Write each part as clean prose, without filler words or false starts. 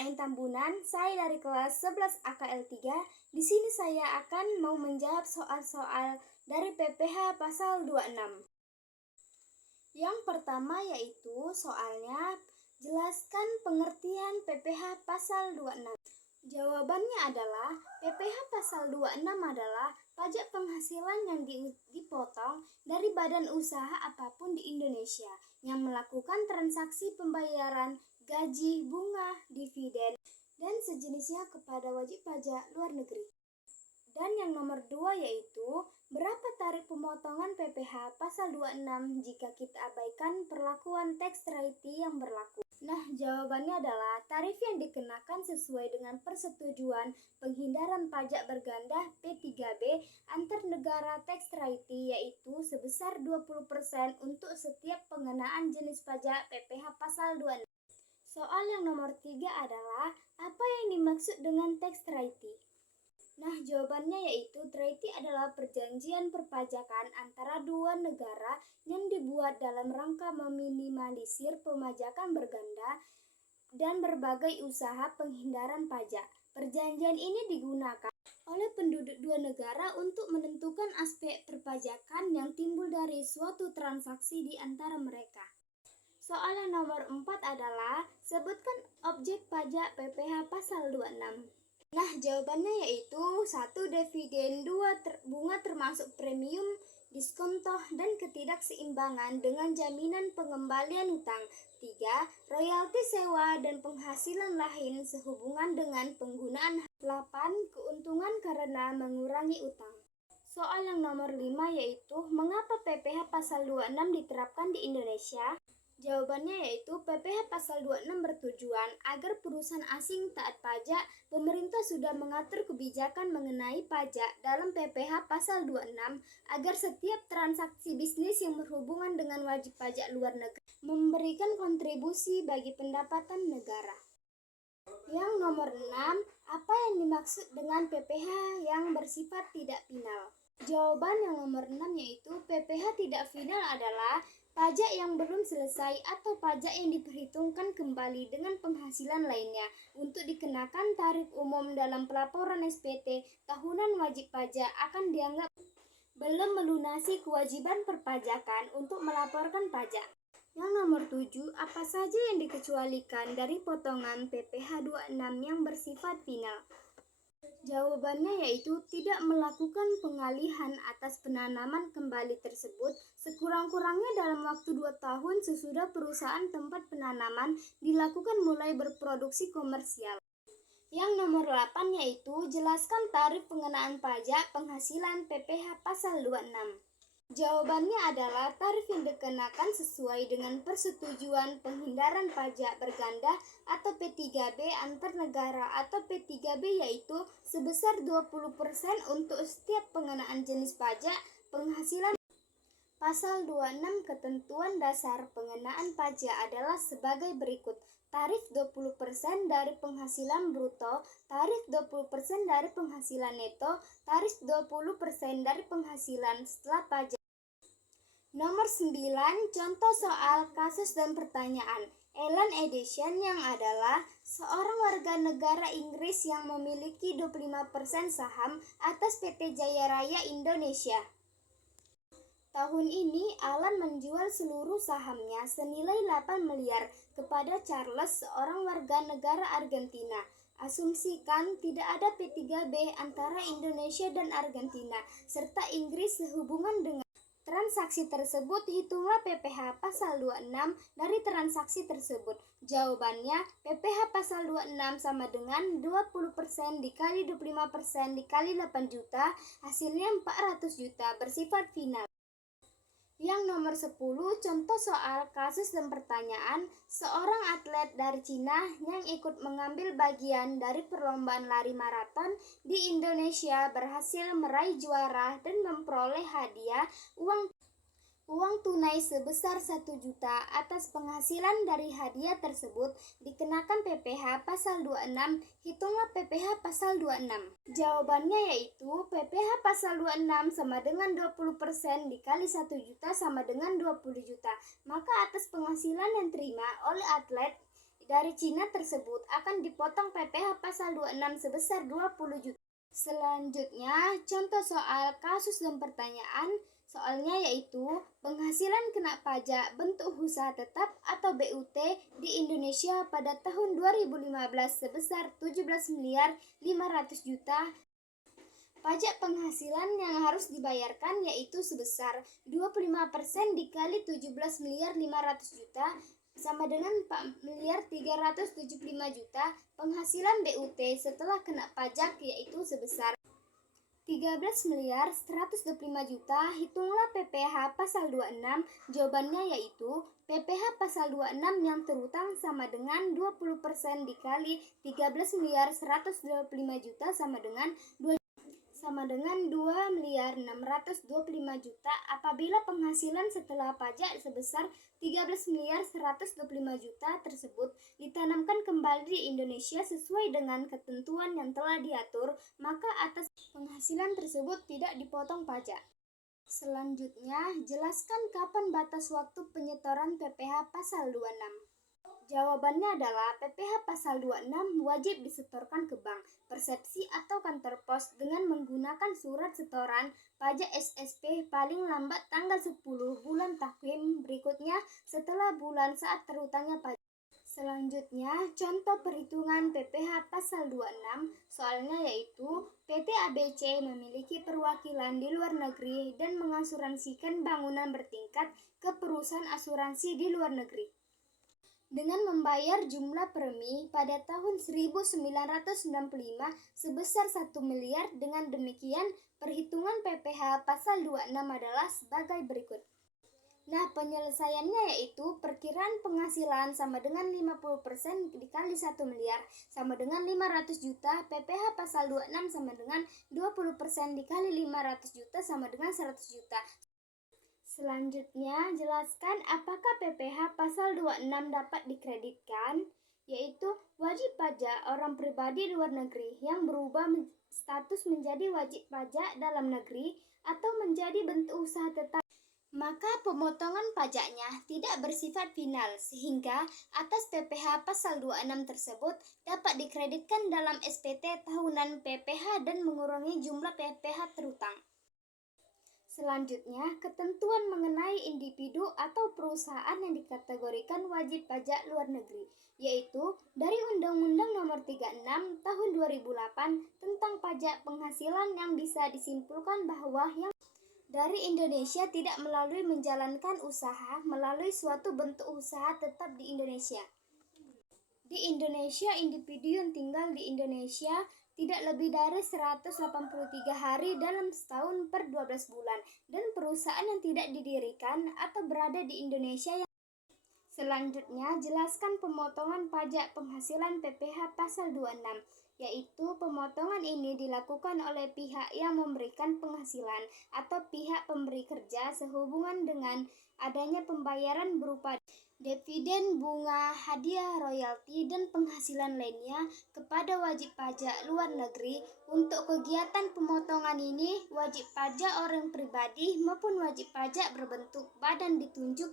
Ain Tambunan, saya dari kelas 11 AKL 3. Di sini saya akan mau menjawab soal-soal dari PPH pasal 26. Yang pertama yaitu soalnya, jelaskan pengertian PPH pasal 26. Jawabannya adalah PPH pasal 26 adalah pajak penghasilan yang dipotong dari badan usaha apapun di Indonesia yang melakukan transaksi pembayaran gaji, bunga, dividen, dan sejenisnya kepada wajib pajak luar negeri. Dan yang nomor 2 yaitu berapa tarif pemotongan PPH pasal 26 jika kita abaikan perlakuan tax treaty yang berlaku. Nah, jawabannya adalah tarif yang dikenakan sesuai dengan persetujuan penghindaran pajak berganda P3B antar negara tax treaty, yaitu sebesar 20% untuk setiap pengenaan jenis pajak PPH pasal 26. Soal yang nomor 3 adalah apa yang dimaksud dengan tax treaty? Nah, jawabannya yaitu treaty adalah perjanjian perpajakan antara dua negara yang dibuat dalam rangka meminimalisir pemajakan berganda dan berbagai usaha penghindaran pajak. Perjanjian ini digunakan oleh penduduk dua negara untuk menentukan aspek perpajakan yang timbul dari suatu transaksi di antara mereka. Soal yang nomor 4 adalah sebutkan objek pajak PPH pasal 26. Nah, jawabannya yaitu 1. Dividen, 2. Bunga termasuk premium, diskonto, dan ketidakseimbangan dengan jaminan pengembalian hutang. 3. Royalti sewa dan penghasilan lain sehubungan dengan penggunaan. 8. Keuntungan karena mengurangi utang. Soal yang nomor 5 yaitu mengapa PPH pasal 26 diterapkan di Indonesia? Jawabannya yaitu PPH pasal 26 bertujuan agar perusahaan asing taat pajak. Pemerintah sudah mengatur kebijakan mengenai pajak dalam PPH pasal 26 agar setiap transaksi bisnis yang berhubungan dengan wajib pajak luar negeri memberikan kontribusi bagi pendapatan negara. Yang nomor 6, apa yang dimaksud dengan PPH yang bersifat tidak final? Jawaban yang nomor 6 yaitu PPH tidak final adalah pajak yang belum selesai atau pajak yang diperhitungkan kembali dengan penghasilan lainnya untuk dikenakan tarif umum dalam pelaporan SPT tahunan wajib pajak akan dianggap belum melunasi kewajiban perpajakan untuk melaporkan pajak. Yang nomor 7, apa saja yang dikecualikan dari potongan PPH 26 yang bersifat final? Jawabannya yaitu tidak melakukan pengalihan atas penanaman kembali tersebut sekurang-kurangnya dalam waktu 2 tahun sesudah perusahaan tempat penanaman dilakukan mulai berproduksi komersial. Yang nomor 8 yaitu jelaskan tarif pengenaan pajak penghasilan PPH pasal 26. Jawabannya adalah tarif yang dikenakan sesuai dengan persetujuan penghindaran pajak berganda atau P3B antar negara atau P3B, yaitu sebesar 20% untuk setiap pengenaan jenis pajak penghasilan. Pasal 26 ketentuan dasar pengenaan pajak adalah sebagai berikut. Tarif 20% dari penghasilan bruto, tarif 20% dari penghasilan neto, tarif 20% dari penghasilan setelah pajak. Nomor 9, contoh soal kasus dan pertanyaan. Ellen Edison yang adalah seorang warga negara Inggris yang memiliki 25% saham atas PT Jaya Raya Indonesia. Tahun ini Alan menjual seluruh sahamnya senilai 8 miliar kepada Charles, seorang warga negara Argentina. Asumsikan tidak ada P3B antara Indonesia dan Argentina serta Inggris sehubungan dengan transaksi tersebut. Hitunglah PPH pasal 26 dari transaksi tersebut. Jawabannya PPH pasal 26 sama dengan 20% dikali 25% dikali 8 juta, hasilnya 400 juta bersifat final. Yang nomor 10, contoh soal kasus dan pertanyaan. Seorang atlet dari Cina yang ikut mengambil bagian dari perlombaan lari maraton di Indonesia berhasil meraih juara dan memperoleh hadiah uang tunai sebesar 1 juta. Atas penghasilan dari hadiah tersebut dikenakan PPH pasal 26. Hitunglah PPH pasal 26. Jawabannya yaitu PPH pasal 26 sama dengan 20% dikali 1 juta sama dengan 20 juta. Maka atas penghasilan yang terima oleh atlet dari Cina tersebut akan dipotong PPh pasal 26 sebesar 20 juta. Selanjutnya, contoh soal kasus dan pertanyaan soalnya yaitu penghasilan kena pajak bentuk usaha tetap atau BUT di Indonesia pada tahun 2015 sebesar 17 miliar 500 juta. Pajak penghasilan yang harus dibayarkan yaitu sebesar 25% dikali 17 miliar 500 juta sama dengan 4 miliar 375 juta. Penghasilan BUT setelah kena pajak yaitu sebesar 13 miliar 125 juta. Hitunglah PPh pasal 26. Jawabannya yaitu PPh pasal 26 yang terutang sama dengan 20% dikali 13 miliar 125 juta sama dengan 2 miliar 625 juta. Apabila penghasilan setelah pajak sebesar 13 miliar 125 juta tersebut ditanamkan kembali di Indonesia sesuai dengan ketentuan yang telah diatur, maka atas penghasilan tersebut tidak dipotong pajak. Selanjutnya, jelaskan kapan batas waktu penyetoran PPh pasal 26. Jawabannya adalah PPh pasal 26 wajib disetorkan ke bank, persepsi atau kantor pos dengan menggunakan surat setoran pajak SSP paling lambat tanggal 10 bulan takwim berikutnya setelah bulan saat terutangnya pajak. Selanjutnya, contoh perhitungan PPh pasal 26 soalnya yaitu PT ABC memiliki perwakilan di luar negeri dan mengasuransikan bangunan bertingkat ke perusahaan asuransi di luar negeri dengan membayar jumlah premi pada tahun 1995 sebesar 1 miliar. Dengan demikian, perhitungan PPh pasal 26 adalah sebagai berikut. Nah, penyelesaiannya yaitu perkiraan penghasilan sama dengan 50% dikali 1 miliar sama dengan 500 juta. PPh pasal 26 sama dengan 20% dikali 500 juta sama dengan 100 juta. Selanjutnya, jelaskan apakah PPh pasal 26 dapat dikreditkan, yaitu wajib pajak orang pribadi luar negeri yang berubah status menjadi wajib pajak dalam negeri atau menjadi bentuk usaha tetap. Maka pemotongan pajaknya tidak bersifat final, sehingga atas PPh pasal 26 tersebut dapat dikreditkan dalam SPT tahunan PPh dan mengurangi jumlah PPh terutang. Selanjutnya, ketentuan mengenai individu atau perusahaan yang dikategorikan wajib pajak luar negeri, yaitu dari Undang-Undang Nomor 36 Tahun 2008 tentang pajak penghasilan yang bisa disimpulkan bahwa yang dari Indonesia tidak melalui menjalankan usaha melalui suatu bentuk usaha tetap di Indonesia. Di Indonesia, individu yang tinggal di Indonesia tidak lebih dari 183 hari dalam setahun per 12 bulan dan perusahaan yang tidak didirikan atau berada di Indonesia yang selanjutnya, jelaskan pemotongan pajak penghasilan PPh pasal 26, yaitu pemotongan ini dilakukan oleh pihak yang memberikan penghasilan atau pihak pemberi kerja sehubungan dengan adanya pembayaran berupa dividen, bunga, hadiah, royalti, dan penghasilan lainnya kepada wajib pajak luar negeri. Untuk kegiatan pemotongan ini, wajib pajak orang pribadi maupun wajib pajak berbentuk badan ditunjuk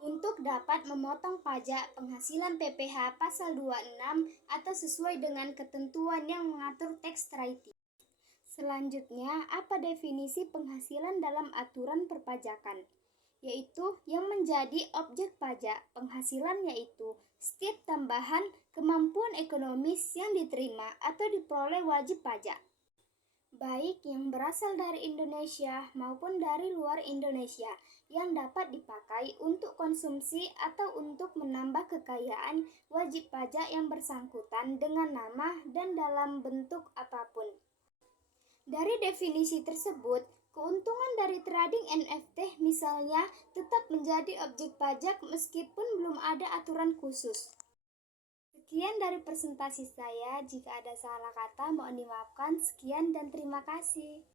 untuk dapat memotong pajak penghasilan PPh pasal 26 atau sesuai dengan ketentuan yang mengatur tax treaty. Selanjutnya, apa definisi penghasilan dalam aturan perpajakan? Yaitu yang menjadi objek pajak penghasilan yaitu setiap tambahan kemampuan ekonomis yang diterima atau diperoleh wajib pajak, baik yang berasal dari Indonesia maupun dari luar Indonesia, yang dapat dipakai untuk konsumsi atau untuk menambah kekayaan wajib pajak yang bersangkutan dengan nama dan dalam bentuk apapun. Dari definisi tersebut, keuntungan dari trading NFT misalnya tetap menjadi objek pajak meskipun belum ada aturan khusus. Sekian dari presentasi saya. Jika ada salah kata mohon dimaafkan. Sekian dan terima kasih.